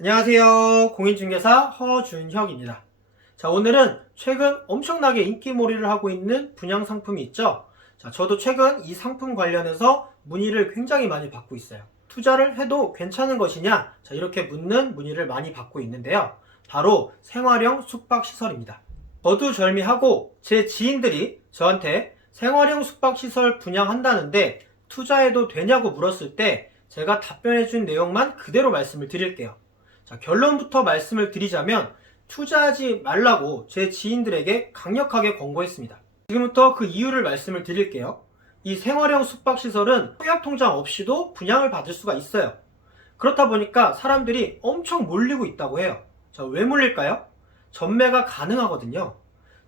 안녕하세요. 공인중개사 허준혁입니다. 자, 오늘은 최근 엄청나게 인기몰이를 하고 있는 분양 상품이 있죠. 자, 저도 최근 이 상품 관련해서 문의를 굉장히 많이 받고 있어요. 투자를 해도 괜찮은 것이냐? 자, 이렇게 묻는 문의를 많이 받고 있는데요. 바로 생활형 숙박시설입니다. 거두절미하고 제 지인들이 저한테 생활형 숙박시설 분양한다는데 투자해도 되냐고 물었을 때 제가 답변해준 내용만 그대로 말씀을 드릴게요. 자, 결론부터 말씀을 드리자면 투자하지 말라고 제 지인들에게 강력하게 권고했습니다. 지금부터 그 이유를 말씀을 드릴게요. 이 생활형 숙박시설은 청약통장 없이도 분양을 받을 수가 있어요. 그렇다 보니까 사람들이 엄청 몰리고 있다고 해요. 자, 왜 몰릴까요? 전매가 가능하거든요.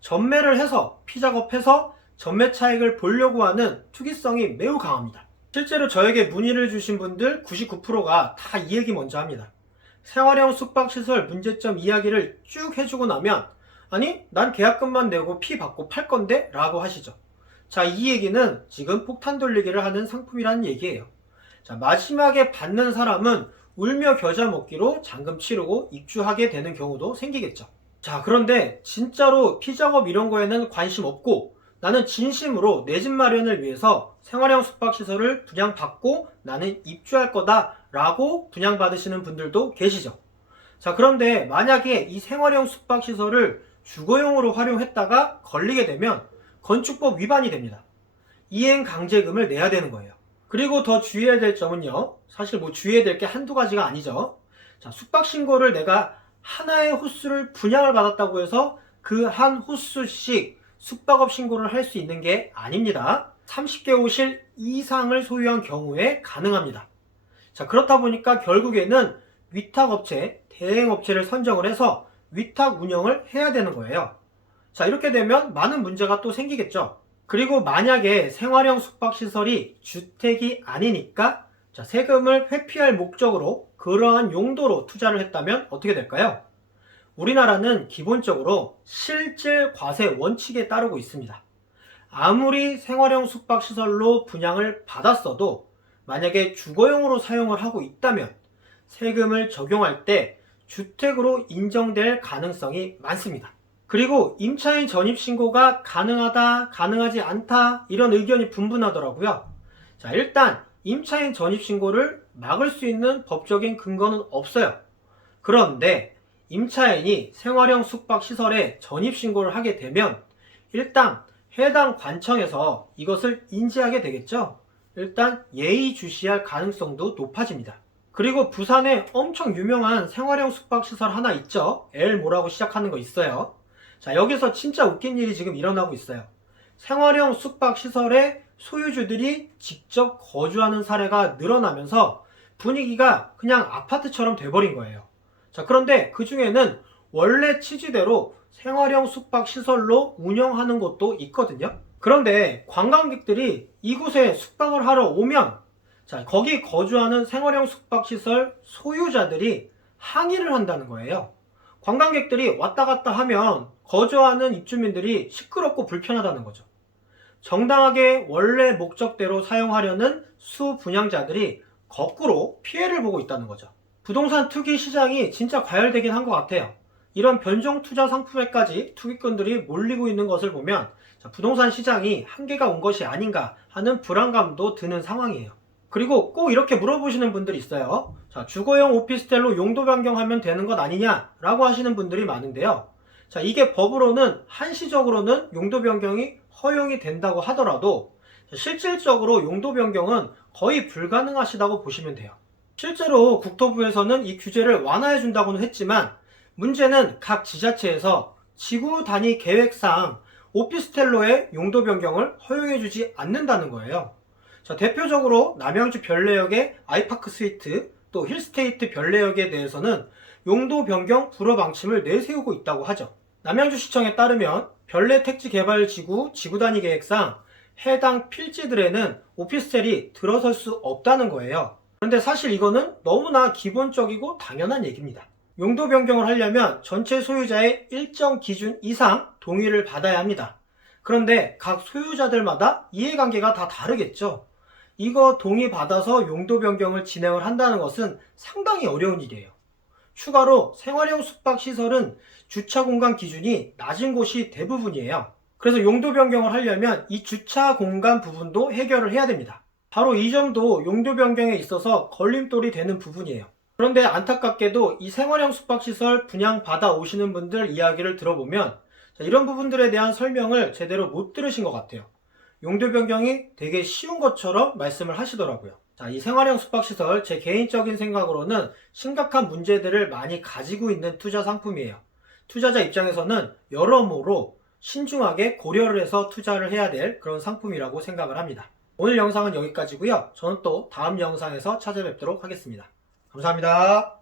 전매를 해서 피작업해서 전매 차익을 보려고 하는 투기성이 매우 강합니다. 실제로 저에게 문의를 주신 분들 99%가 다 이 얘기 먼저 합니다. 생활형 숙박시설 문제점 이야기를 쭉 해주고 나면 아니 난 계약금만 내고 피 받고 팔 건데? 라고 하시죠. 자, 이 얘기는 지금 폭탄 돌리기를 하는 상품이라는 얘기예요. 자, 마지막에 받는 사람은 울며 겨자 먹기로 잔금 치르고 입주하게 되는 경우도 생기겠죠. 자, 그런데 진짜로 피작업 이런 거에는 관심 없고 나는 진심으로 내 집 마련을 위해서 생활형 숙박시설을 분양받고 나는 입주할 거다 라고 분양받으시는 분들도 계시죠. 자, 그런데 만약에 이 생활형 숙박시설을 주거용으로 활용했다가 걸리게 되면 건축법 위반이 됩니다. 이행강제금을 내야 되는 거예요. 그리고 더 주의해야 될 점은요, 사실 뭐 주의해야 될 게 한두 가지가 아니죠. 자, 숙박신고를 내가 하나의 호수를 분양을 받았다고 해서 그 한 호수씩 숙박업 신고를 할 수 있는 게 아닙니다. 30개 호실 이상을 소유한 경우에 가능합니다. 자, 그렇다 보니까 결국에는 위탁업체, 대행업체를 선정을 해서 위탁 운영을 해야 되는 거예요. 자, 이렇게 되면 많은 문제가 또 생기겠죠. 그리고 만약에 생활형 숙박시설이 주택이 아니니까 자, 세금을 회피할 목적으로 그러한 용도로 투자를 했다면 어떻게 될까요? 우리나라는 기본적으로 실질 과세 원칙에 따르고 있습니다. 아무리 생활형 숙박시설로 분양을 받았어도 만약에 주거용으로 사용을 하고 있다면 세금을 적용할 때 주택으로 인정될 가능성이 많습니다. 그리고 임차인 전입신고가 가능하다, 가능하지 않다 이런 의견이 분분하더라고요. 자, 일단 임차인 전입신고를 막을 수 있는 법적인 근거는 없어요. 그런데 임차인이 생활형 숙박시설에 전입신고를 하게 되면 일단 해당 관청에서 이것을 인지하게 되겠죠. 일단 예의주시할 가능성도 높아집니다. 그리고 부산에 엄청 유명한 생활형 숙박시설 하나 있죠. 엘모라고 시작하는 거 있어요. 자, 여기서 진짜 웃긴 일이 지금 일어나고 있어요. 생활형 숙박시설의 소유주들이 직접 거주하는 사례가 늘어나면서 분위기가 그냥 아파트처럼 돼버린 거예요. 자, 그런데 그 중에는 원래 취지대로 생활형 숙박시설로 운영하는 곳도 있거든요. 그런데 관광객들이 이곳에 숙박을 하러 오면 자, 거기 거주하는 생활형 숙박시설 소유자들이 항의를 한다는 거예요. 관광객들이 왔다 갔다 하면 거주하는 입주민들이 시끄럽고 불편하다는 거죠. 정당하게 원래 목적대로 사용하려는 수분양자들이 거꾸로 피해를 보고 있다는 거죠. 부동산 투기 시장이 진짜 과열되긴 한 것 같아요. 이런 변종 투자 상품에까지 투기꾼들이 몰리고 있는 것을 보면 부동산 시장이 한계가 온 것이 아닌가 하는 불안감도 드는 상황이에요. 그리고 꼭 이렇게 물어보시는 분들이 있어요. 자, 주거용 오피스텔로 용도 변경하면 되는 것 아니냐 라고 하시는 분들이 많은데요. 자, 이게 법으로는 한시적으로는 용도 변경이 허용이 된다고 하더라도 실질적으로 용도 변경은 거의 불가능하시다고 보시면 돼요. 실제로 국토부에서는 이 규제를 완화해 준다고는 했지만 문제는 각 지자체에서 지구 단위 계획상 오피스텔로의 용도 변경을 허용해 주지 않는다는 거예요. 자, 대표적으로 남양주 별내역의 아이파크 스위트 또 힐스테이트 별내역에 대해서는 용도 변경 불허 방침을 내세우고 있다고 하죠. 남양주시청에 따르면 별내 택지 개발 지구 단위 계획상 해당 필지들에는 오피스텔이 들어설 수 없다는 거예요. 그런데 사실 이거는 너무나 기본적이고 당연한 얘기입니다. 용도 변경을 하려면 전체 소유자의 일정 기준 이상 동의를 받아야 합니다. 그런데 각 소유자들마다 이해관계가 다 다르겠죠. 이거 동의 받아서 용도 변경을 진행을 한다는 것은 상당히 어려운 일이에요. 추가로 생활형 숙박시설은 주차 공간 기준이 낮은 곳이 대부분이에요. 그래서 용도 변경을 하려면 이 주차 공간 부분도 해결을 해야 됩니다. 바로 이 점도 용도 변경에 있어서 걸림돌이 되는 부분이에요. 그런데 안타깝게도 이 생활형 숙박시설 분양받아 오시는 분들 이야기를 들어보면 이런 부분들에 대한 설명을 제대로 못 들으신 것 같아요. 용도 변경이 되게 쉬운 것처럼 말씀을 하시더라고요. 이 생활형 숙박시설 제 개인적인 생각으로는 심각한 문제들을 많이 가지고 있는 투자 상품이에요. 투자자 입장에서는 여러모로 신중하게 고려를 해서 투자를 해야 될 그런 상품이라고 생각을 합니다. 오늘 영상은 여기까지고요. 저는 또 다음 영상에서 찾아뵙도록 하겠습니다. 감사합니다.